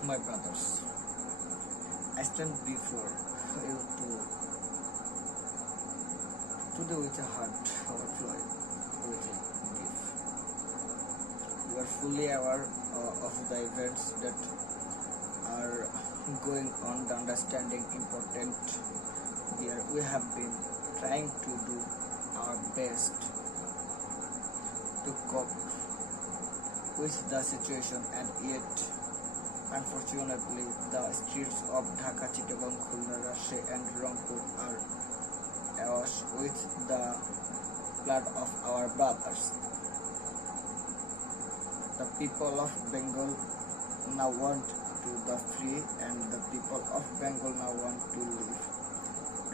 My brothers, I stand before you today with a heart overflowing with a gift. We are fully aware of the events that are going on, the understanding important. We have been trying to do our best to cope with the situation, and yet unfortunately the streets of Dhaka, Chittagong, Khulna, Rajshahi and Rangpur are awash with the blood of our brothers. The people of Bengal now want to the free, and the people of Bengal now want to live,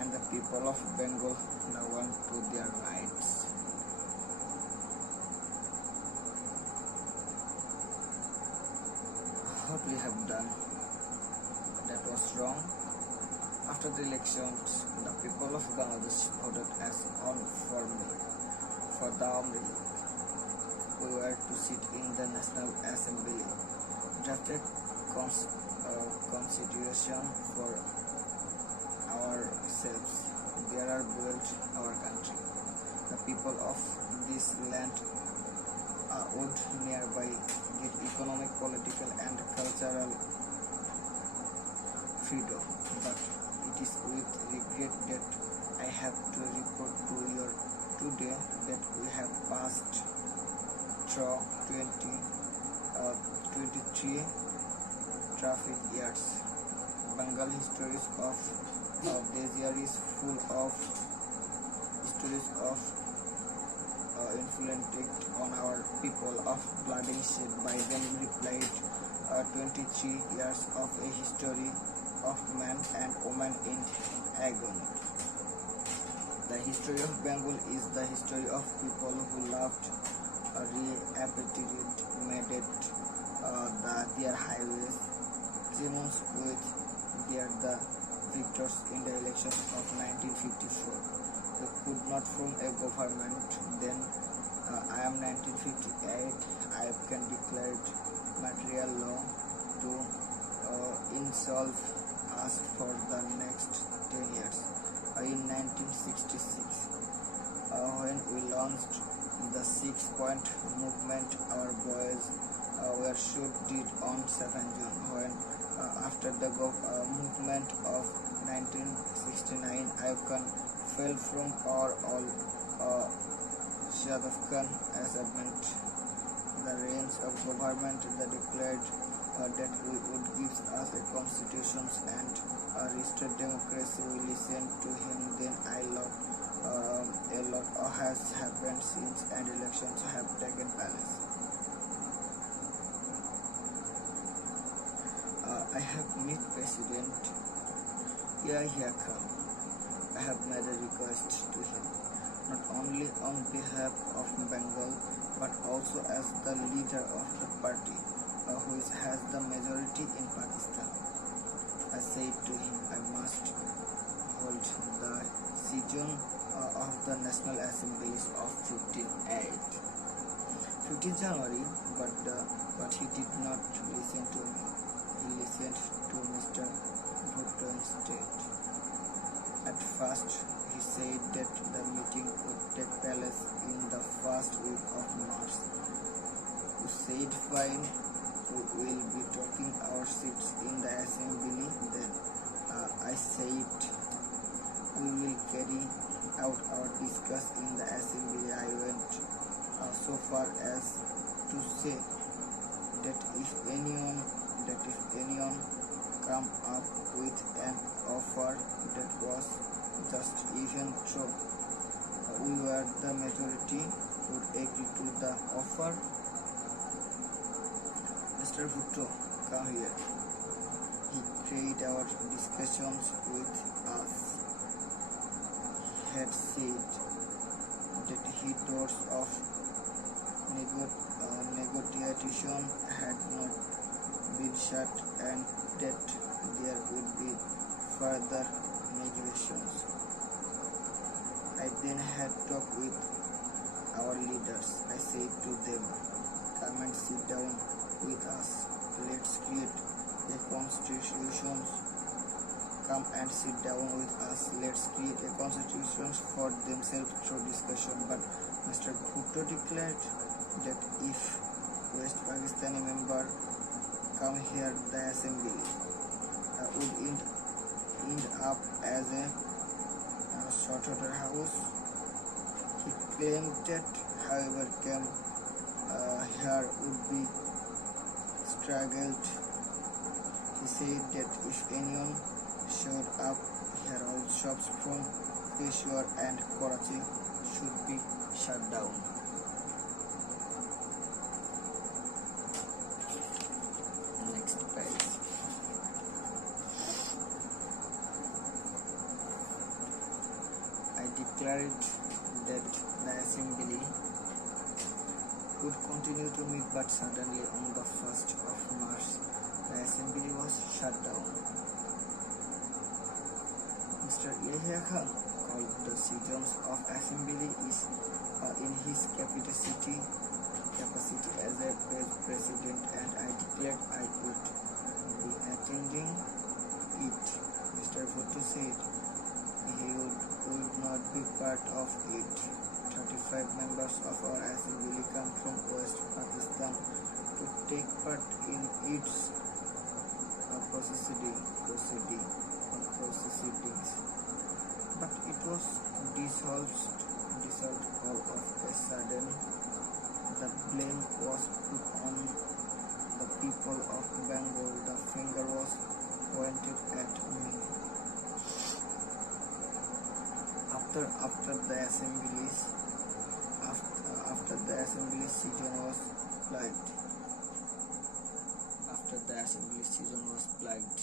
and the people of Bengal now want to their rights. What we have done that was wrong. After the elections, the people of Bangladesh voted as on for me, for the Amri League. We were to sit in the National Assembly, drafted constitution for ourselves. There are built our country. The people of this land would nearby get economic, political and cultural freedom. But it is with regret that I have to report to you today that we have passed through 23 traffic years. Bengal histories of this year is full of stories of influencing on our people of bloodshed. By them replied 23 years of a history of man and woman in agony. The history of Bengal is the history of people who loved, repatriated their highways, Simmons with the victors in the elections of 1954. They could not form a government then. I am 1958. I can declare material law to insolve us for the next 10 years. In 1966, when we launched the 6-point movement, our boys were shot dead on 7 June. When after the movement of 1969, Ayub Khan fell from power, all Shah Khan assumed the reins of government. That declared that we would give us a constitution and restore democracy. We listened to him. Then a lot has happened since, and elections have taken place. I have met President Yahya Khan. I have made a request to him, not only on behalf of Bengal, but also as the leader of the party which has the majority in Pakistan. I said to him, I must hold the session of the National Assemblies of 15 January, but he did not listen to me. He listened to Mr. Bhutto instead. At first, he said that the meeting would take place in the first week of March. We said fine, we will be taking our seats in the assembly then. I said we will carry out our discuss in the assembly. I went so far as to say that if anyone come up with an offer that was just even true, we were the majority, would agree to the offer. Mr. Bhutto, come here. He carried our discussions with us. He had said that his doors of negotiation had not been shut, and that there would be further negotiations. I then had talked with our leaders. I said to them, come and sit down with us. Let's create a come and sit down with us. Let's create a constitution for themselves through discussion. But Mr. Bhutto declared that if West Pakistani member come here, the assembly would end up as a slaughter house. He claimed that, however, came here would be struggled. He said that if anyone showed up here, all shops from Peshawar and Karachi should be shut down. Next page. I declared that the assembly would continue to meet, but suddenly on the 1st of March, the assembly was shut down. Mr. Yahya Khan called the sessions of assembly is in his capacity as a president, and I declared I would be attending it. Mr. Bhutto said he would not be part of it. 35 members of our assembly come from West Pakistan to take part in its proceedings, but it was dissolved all of a sudden. The blame was put on the people of Bengal. The finger was pointed at me. After the assembly season was plagued. After the assembly season was prorogued,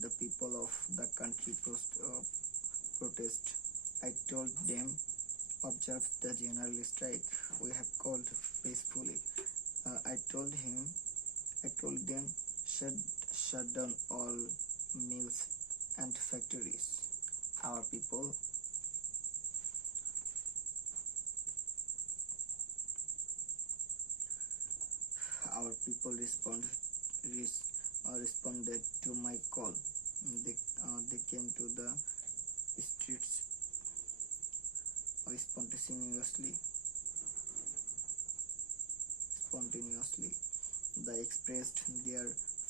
the people of the country protest. I told them, observe the general strike we have called peacefully. I told them, shut down all mills and factories. Our people responded to my call. They came to the streets spontaneously. They expressed their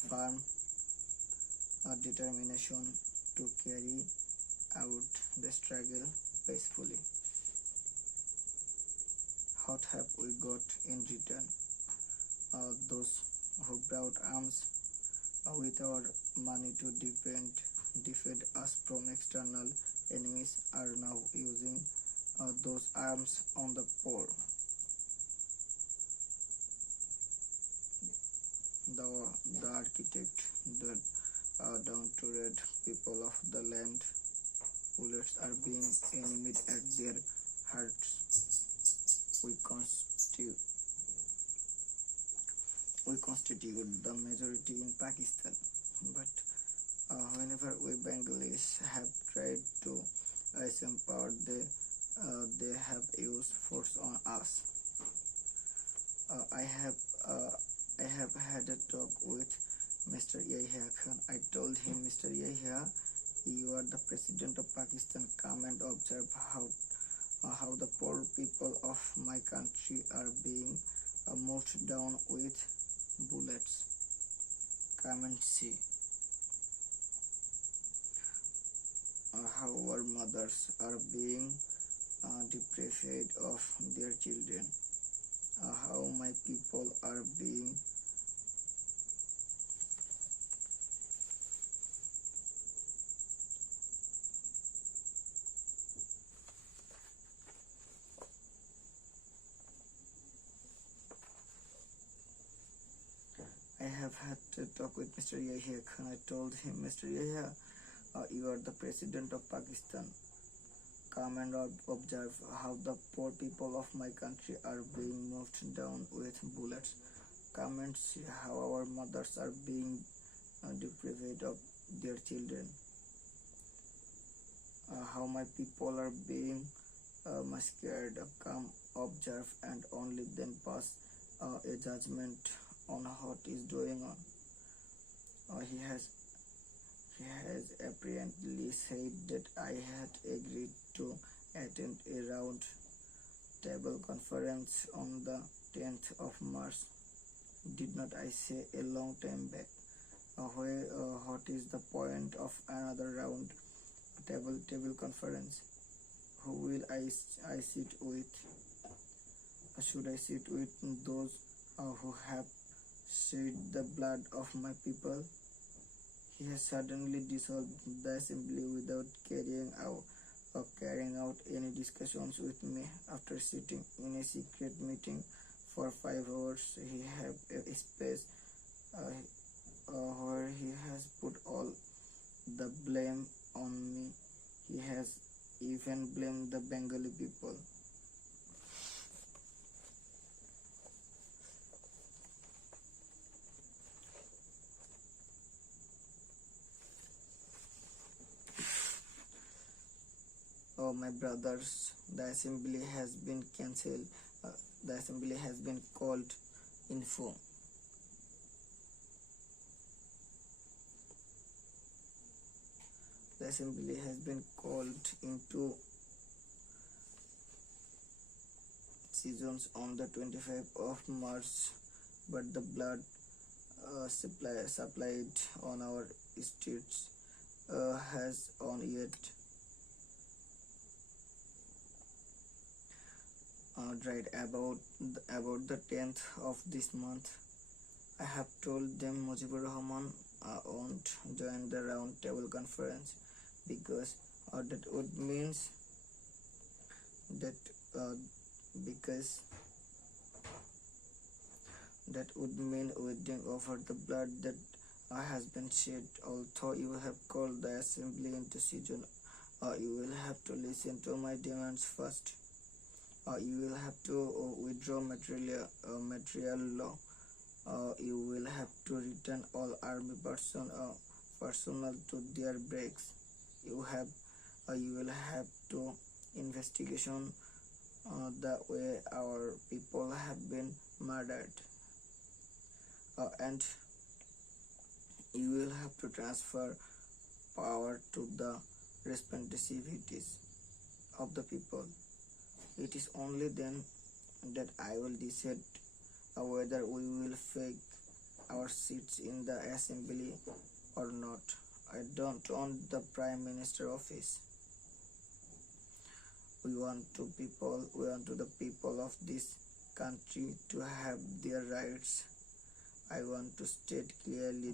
firm determination to carry out the struggle peacefully. What have we got in return? Those who brought arms with our money to defend us from external enemies are now using those arms on the poor. The architect, the down-to-red people of the land, bullets are being aimed at their hearts. We constitute the majority in Pakistan, but whenever we Bengalis have tried to empower, they have used force on us. I have had a talk with Mr. Yahya Khan. I told him, Mr. Yahya, you are the president of Pakistan. Come and observe how the poor people of my country are being moved down with bullets. Come and see how our mothers are being deprived of their children, how my people are being Mr. Yahya Khan. I told him, Mr. Yahya, you are the president of Pakistan. Come and observe how the poor people of my country are being moved down with bullets. Come and see how our mothers are being deprived of their children. How my people are being massacred. Come, observe, and only then pass a judgment on what is going on. He has apparently said that I had agreed to attend a round table conference on the 10th of March. Did not I say a long time back? What is the point of another round table conference? Who will I sit with? Should I sit with those who have shed the blood of my people? He has suddenly dissolved the assembly without carrying out any discussions with me. After sitting in a secret meeting for 5 hours, he have a space where he has put all the blame on me. He has even blamed the Bengali people. Oh, my brothers, the assembly has been cancelled. The assembly has been called info. The assembly has been called into sessions on the 25th of March, but the blood supplied on our streets has on yet dried about the 10th of this month. I have told them Mujibur Rahman won't join the round table conference because that would means that because that would mean wedding over the blood that has been shed. Although you have called the assembly into session, you will have to listen to my demands first. You will have to withdraw material law. You will have to return all army personnel to their barracks. You will have to investigation the way our people have been murdered, and you will have to transfer power to the responsibilities of the people. It is only then that I will decide whether we will fake our seats in the assembly or not. I don't want the prime minister office. We want the people of this country to have their rights. I want to state clearly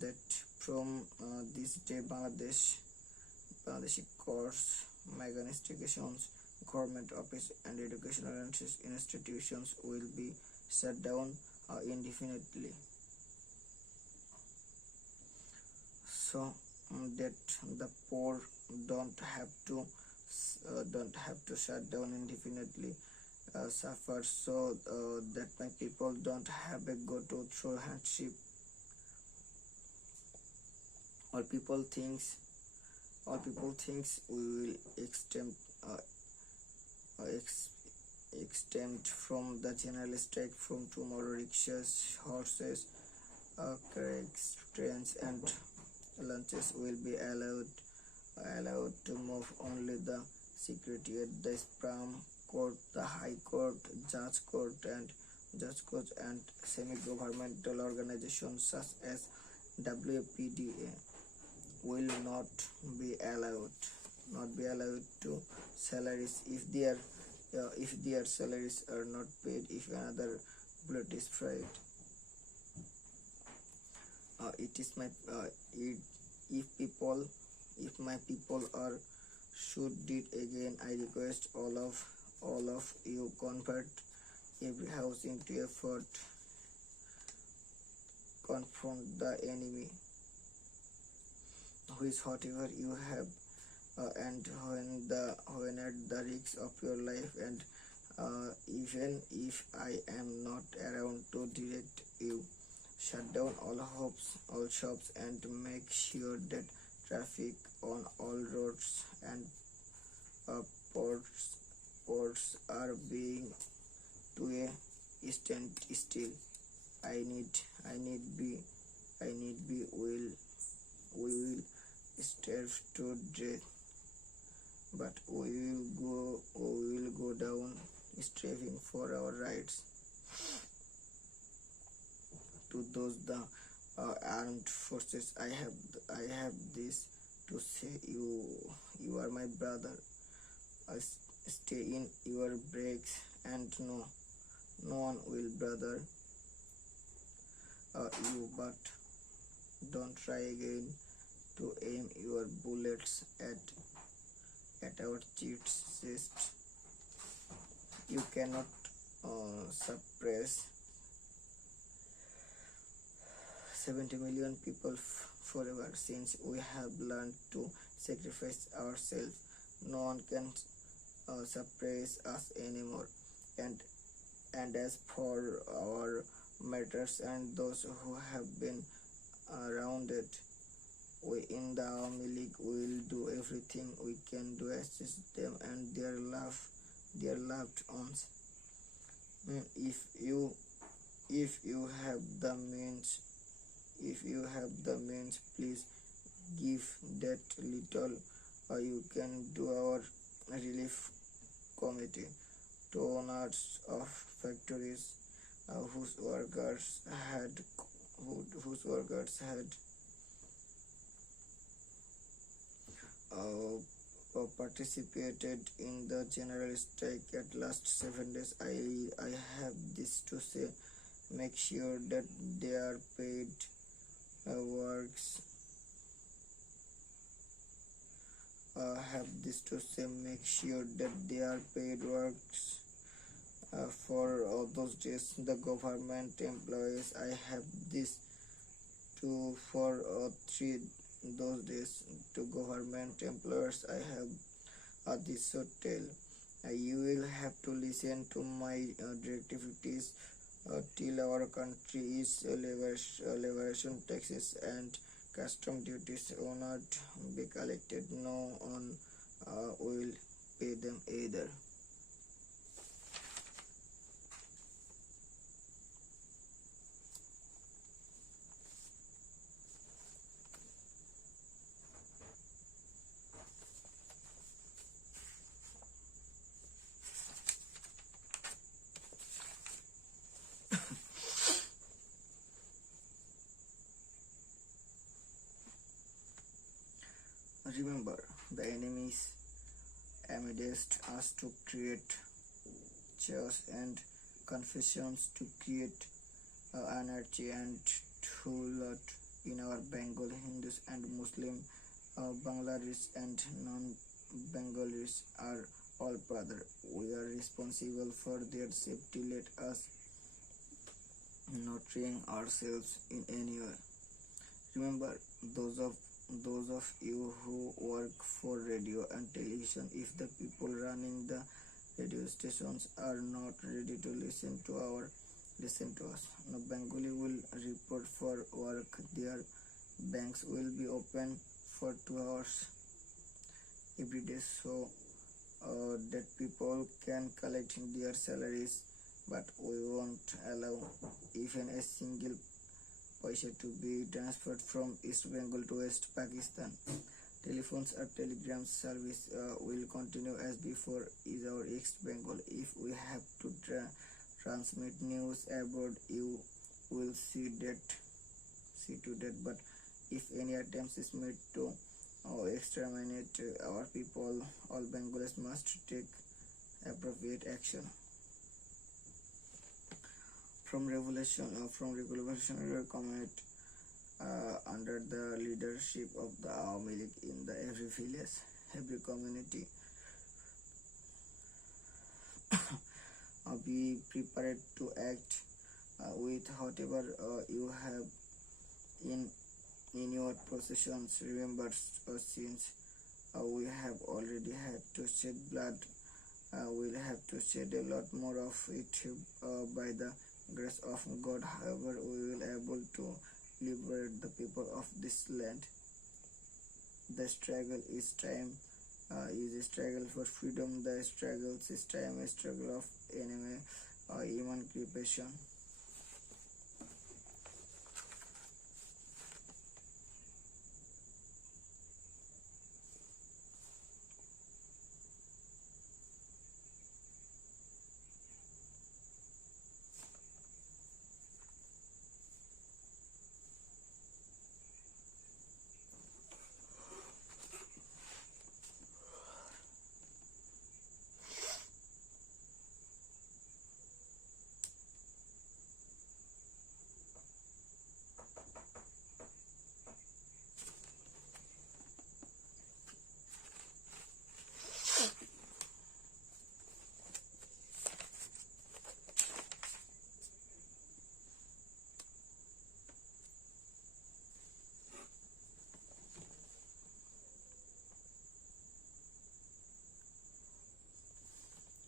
that from this day Bangladeshi courts, mega institutions, government office and educational institutions will be shut down indefinitely, so that the poor don't have to shut down indefinitely suffer, so that my people don't have a go to throw hardship. All people thinks we will exempt from the general strike from tomorrow. Rickshaws, horses, carriages, trains and lunches will be allowed to move. Only the secretariat, the Supreme Court, the High Court, Judge Court and semi-governmental organizations such as WPDA will not be allowed to salaries if their salaries are not paid, if another bullet is fired. If my people are should it again, I request all of you convert every house into a fort. confront the enemy with whatever you have, and when at the risk of your life, and even if I am not around to direct you, shut down all shops, and make sure that traffic on all roads and uh, ports are being to a stand still. I need I need be I need be we will starve to death, but we will go down striving for our rights. To those the armed forces, I have this to say: you are my brother. Stay in your breaks, and no one will bother you. But don't try again to aim your bullets at our chest. You cannot suppress 70 million people forever. Since we have learned to sacrifice ourselves, no one can suppress us anymore. And as for our martyrs and those who have been rounded, we in the Army League will do everything we can to assist them and their loved ones. If you have the means, please give that little you can to our relief committee, to owners of factories whose workers had participated in the general strike at last 7 days. I have this to say: make sure that they are paid works. Have this to say: make sure that they are paid works for those days. The government employees, I have this to for 3 those days. To government employers, I have this to tell: you will have to listen to my directives till our country is liberation taxes and custom duties will not be collected. No one will pay them either. Remember, the enemies amidst us to create chaos and confusions, to create anarchy and tumult in our Bengal Hindus and Muslim Bangladesh and non-Bengalis are all brother. We are responsible for their safety. Let us not train ourselves in any way. Remember, those of you who work for radio and television, if the people running the radio stations are not ready to listen to us, no Bengali will report for work. Their banks will be open for 2 hours every day, so that people can collect their salaries. But we won't allow even a single paisa to be transferred from East Bengal to West Pakistan. Telephones or telegram service will continue as before is our East Bengal. If we have to transmit news abroad, you will see to that. But if any attempt is made to exterminate our people, all Bengalis must take appropriate action. From revolutionary community under the leadership of the Awami League in the every village, every community, be prepared to act with whatever you have In your processions, remember since we have already had to shed blood, we'll have to shed a lot more of it by the grace of God. However, we will able to liberate the people of this land. The struggle is time, is a struggle for freedom. The struggle is time, a struggle of enemy, emancipation.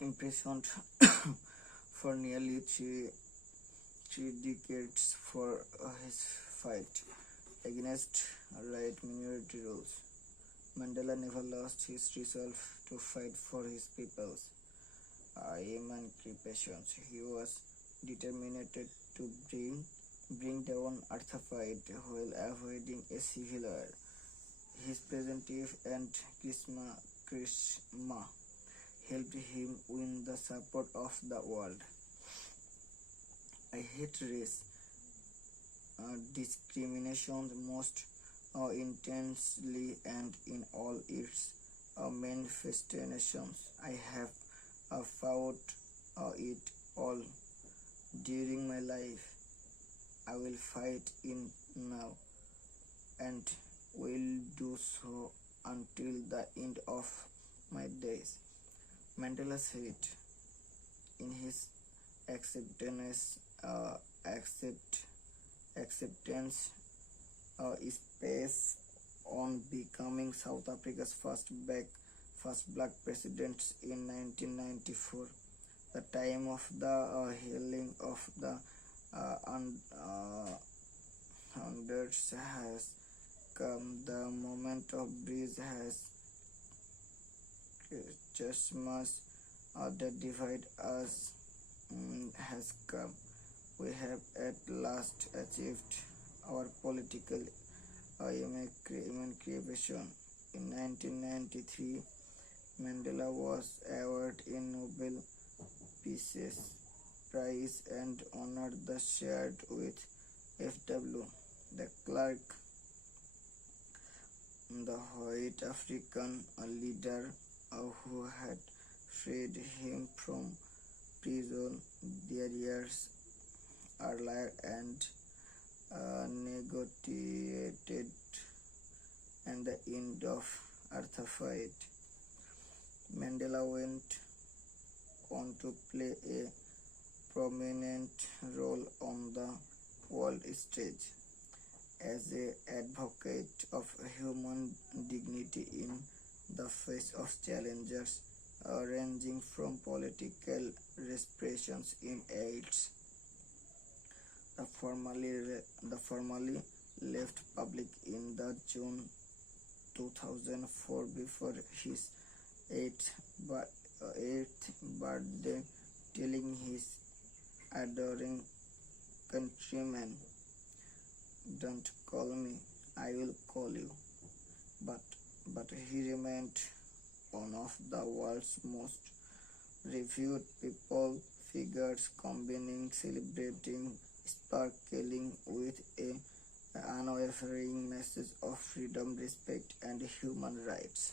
Imprisoned for nearly three decades for his fight against right minority rules, Mandela never lost his resolve to fight for his people's emancipation. He was determined to bring down apartheid while avoiding a civil war. His presentive and charisma helped him win the support of the world. I hate race discrimination most intensely and in all its manifestations. I have fought it all during my life. I will fight in now and will do so until the end of my days. Mandela said in his acceptance acceptance space on becoming South Africa's first black president in 1994. The time of the healing of the hundreds has come. The moment of breeze has just much that divide us has come. We have at last achieved our political emancipation. In 1993, Mandela was awarded in Nobel Peace Prize and honored the shared with F.W. de Klerk, the white African leader who had freed him from prison there years earlier and negotiated and the end of apartheid. Mandela went on to play a prominent role on the world stage as an advocate of human dignity in the face of challenges ranging from political repressions in AIDS. The formally left public in the June 2004 before his eighth birthday, telling his adoring countrymen, "Don't call me, I will call you." But he remained one of the world's most revered people figures, combining celebrating sparkling with an unwavering message of freedom, respect, and human rights.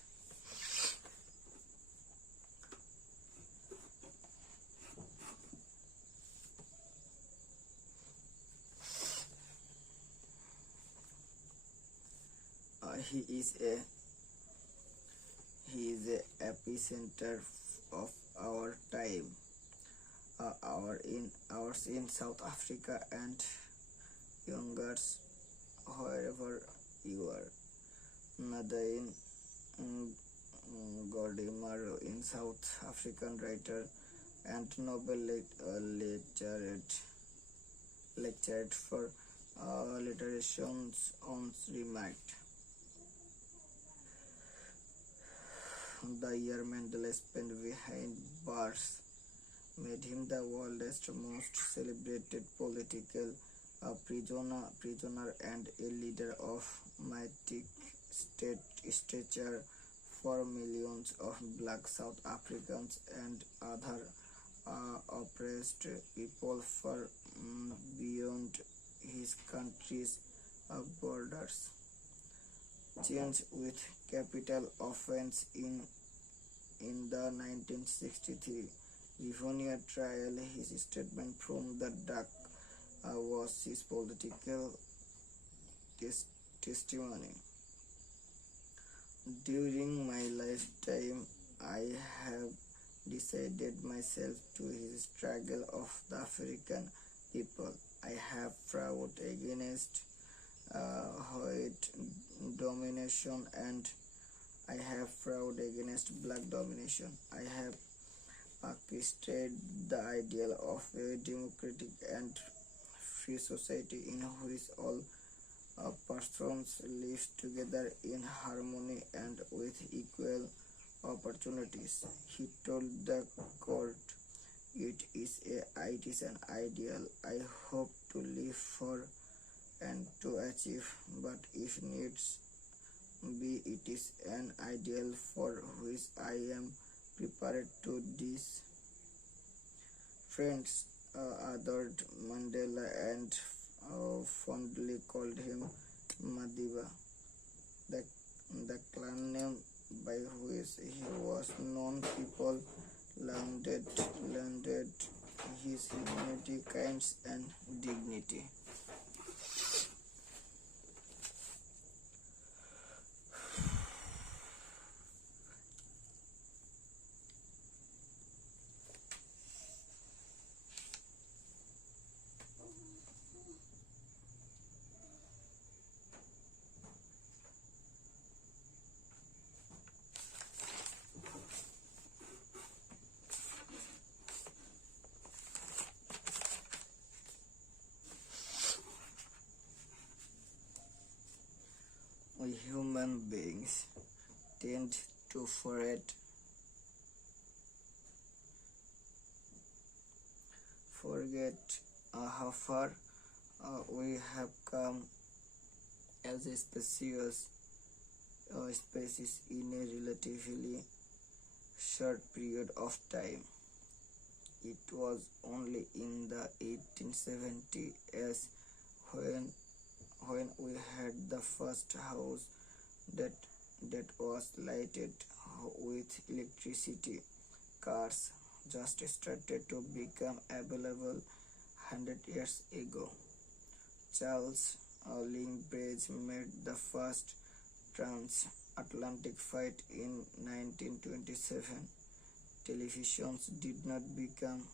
He is the epicenter of our time, ours in South Africa and younger wherever you are. Nada in Gordimer in South African writer and Nobel lectured for literations on remarked. The year Mandela spent behind bars made him the world's most celebrated political prisoner and a leader of mythic stature for millions of black South Africans and other oppressed people for beyond his country's borders. Changed with capital offense in the 1963 Rivonia trial, his statement from the dock was his political testimony. During my lifetime, I have decided myself to his struggle of the African people. I have fought against white domination and I have fought against black domination. I have orchestrated the ideal of a democratic and free society in which all persons live together in harmony and with equal opportunities. He told the court, it is an ideal I hope to live for and to achieve, but if needs be, it is an ideal for which I am prepared to this. Friends adored Mandela and fondly called him Madiba, the clan name by which he was known. People lauded his humanity, kindness, and dignity. We human beings tend to forget how far we have come as a species in a relatively short period of time. It was only in the 1870s when we had the first house that was lighted with electricity. Cars just started to become available 100 years ago. Charles Lindbergh made the first transatlantic flight in 1927. Televisions did not become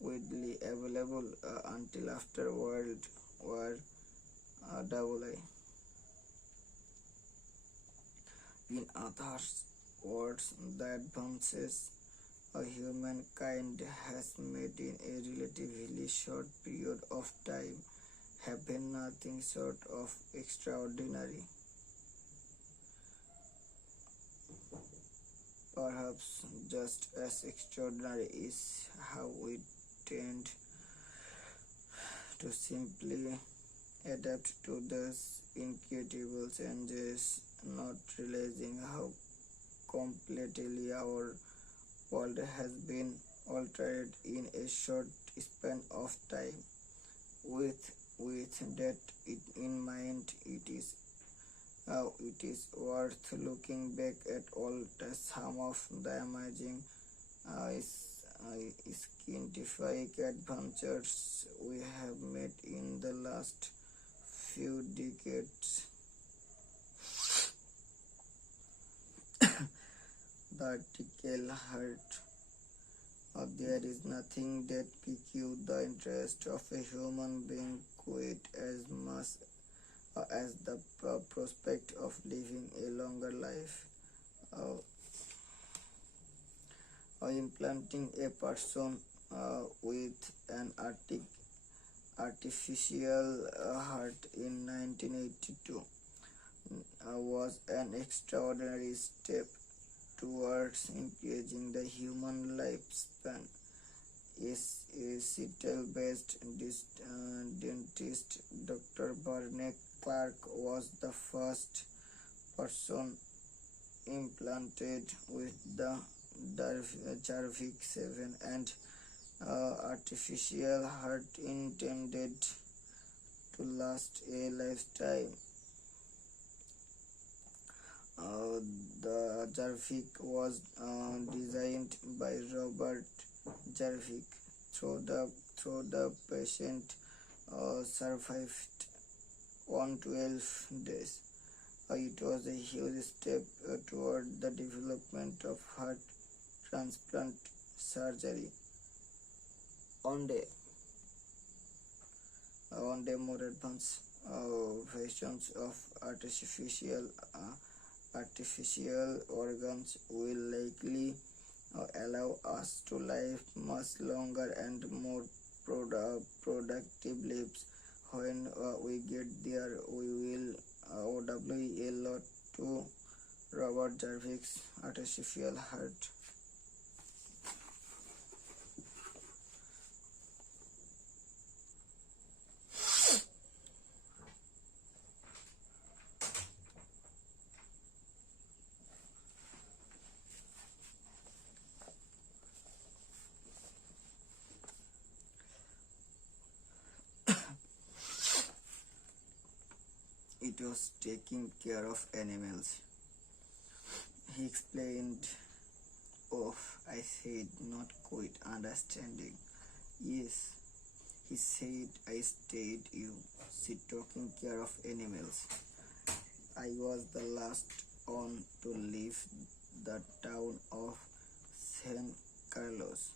widely available until after World War II. In other words, the advances humankind has made in a relatively short period of time have been nothing short of extraordinary. Perhaps just as extraordinary is how we tend to simply adapt to those incredible changes, not realizing how completely our world has been altered in a short span of time. With that in mind, it is worth looking back at all some of the amazing scientific adventures we have made in the last few decades. The article There is nothing that piques the interest of a human being quite as much as the prospect of living a longer life. Uh, Implanting a person with an artificial heart in 1982 was an extraordinary step towards increasing the human lifespan. A Seattle-based dentist, Dr. Barney Clark, was the first person implanted with the Jarvik 7 and artificial heart intended to last a lifetime. The Jarvik was designed by Robert Jarvik. Though the patient survived on 12 days. It was a huge step toward the development of heart transplant surgery. On the more advanced versions of artificial organs will likely allow us to live much longer and more productive lives. When we get there, we will owe a lot to Robert Jarvik's artificial heart. It was taking care of animals. He explained. Oh, I said, not quite understanding. Yes, he said, I stayed you. See, taking care of animals. I was the last one to leave the town of San Carlos.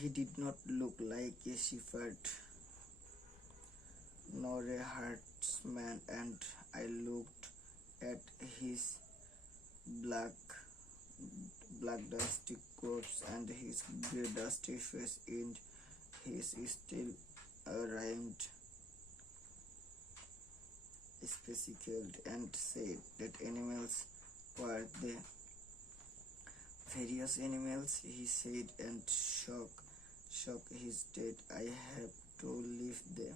He did not look like a shepherd nor a herdsman, and I looked at his black dusty clothes and his grey dusty face in his still rhymed spectacled, and said that animals were the various animals, he said, and shook his head. I have to leave them.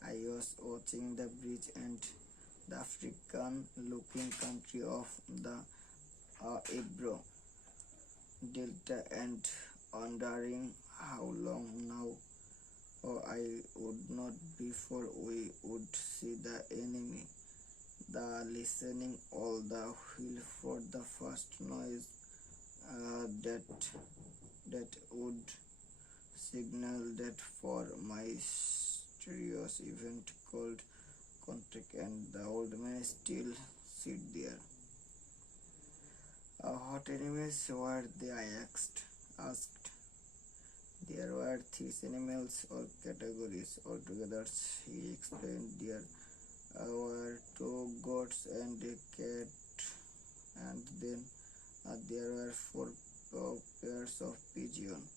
I was watching the bridge and the African-looking country of the Ebro Delta and wondering how long now I would not before we would see the enemy. The listening all the while for the first noise that would signal that for my mysterious event called contact, and the old man still sit there. What animals were they? I asked. There were three animals or categories altogether, he explained. There were two goats and a cat, and then there were four pairs of pigeons.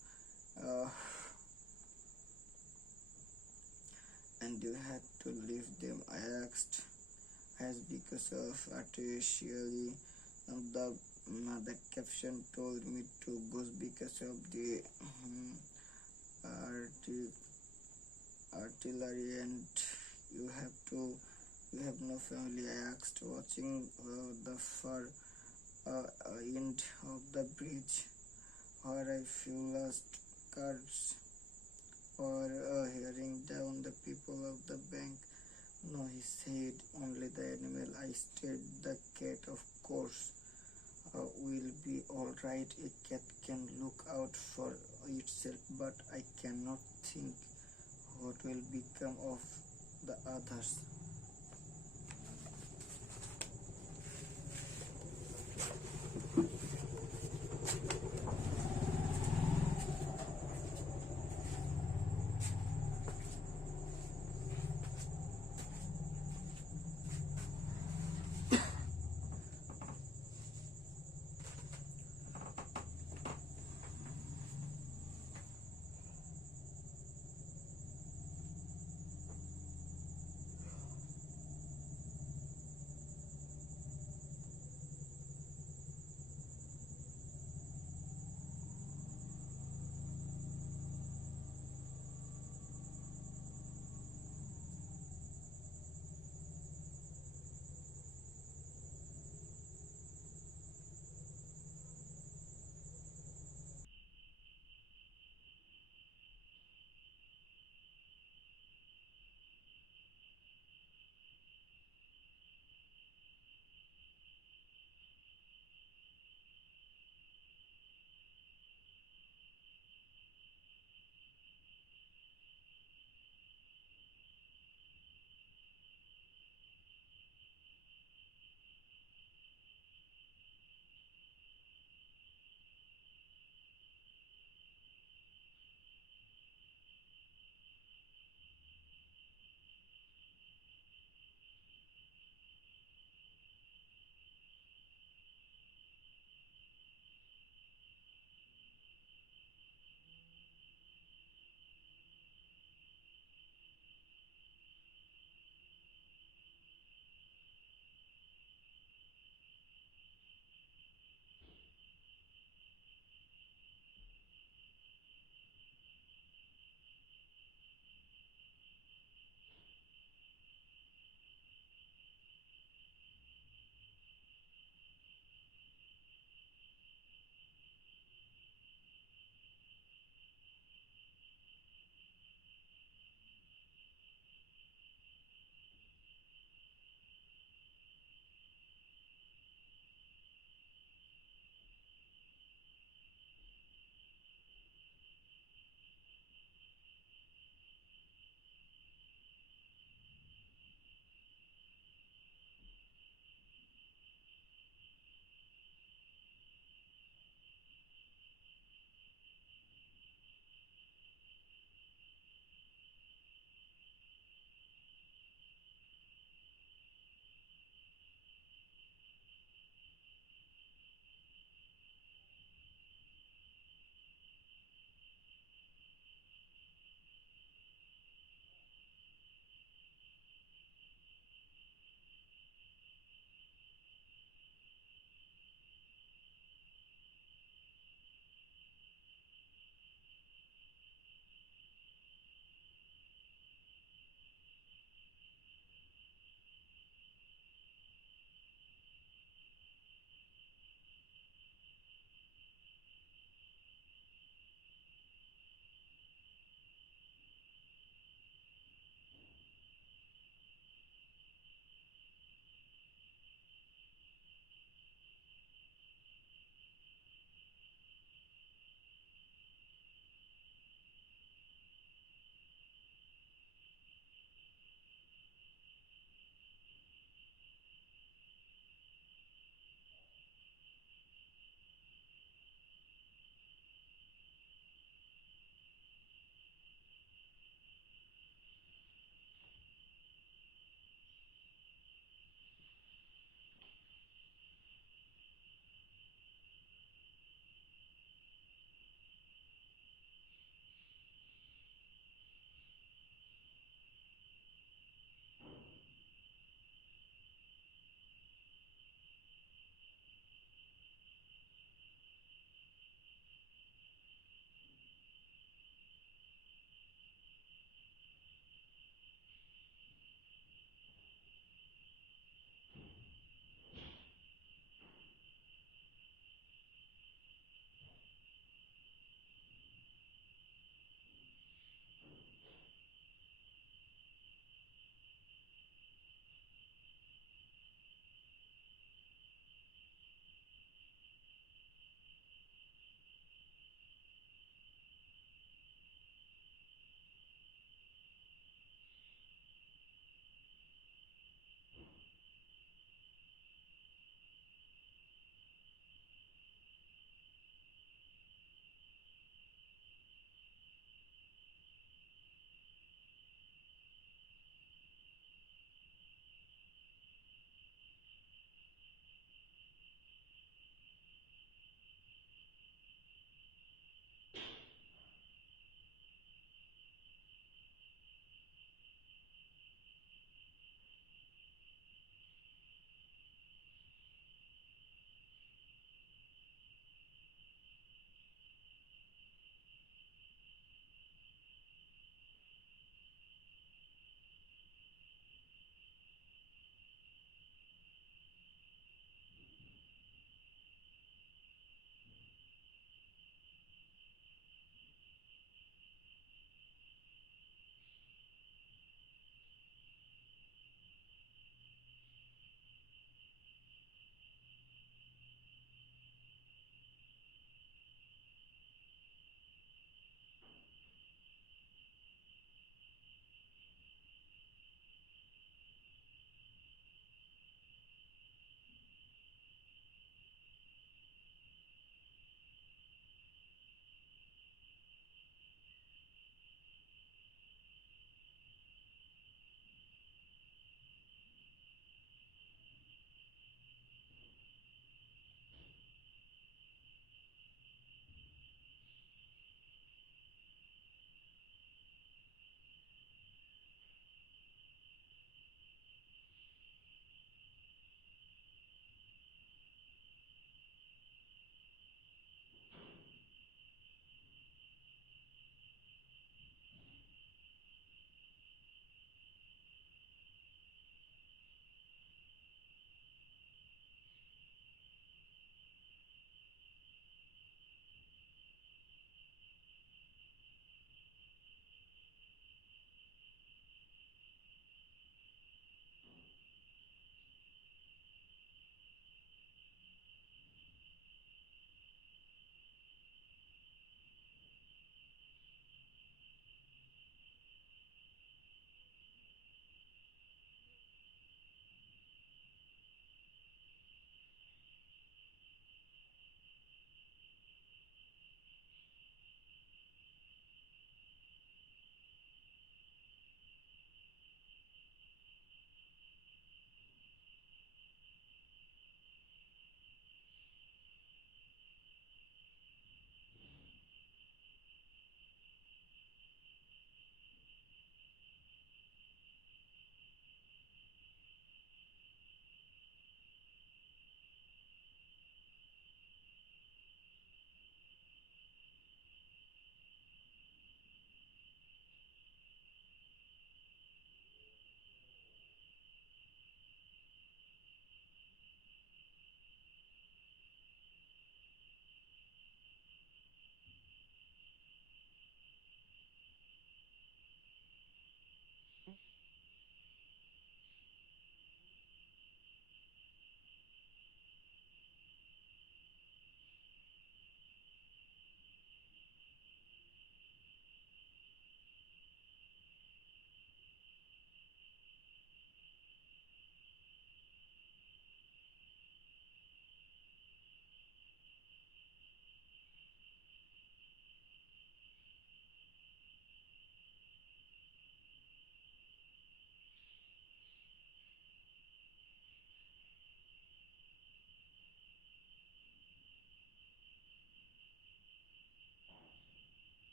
And you had to leave them, I asked. As because of artificially, the caption told me to go because of the artillery, and you have no family, I asked, watching the far end of the bridge where I feel lost cards, or hearing down the people of the bank. No, he said, only the animal. I stared. The cat, of course, will be all right. A cat can look out for itself, but I cannot think what will become of the others.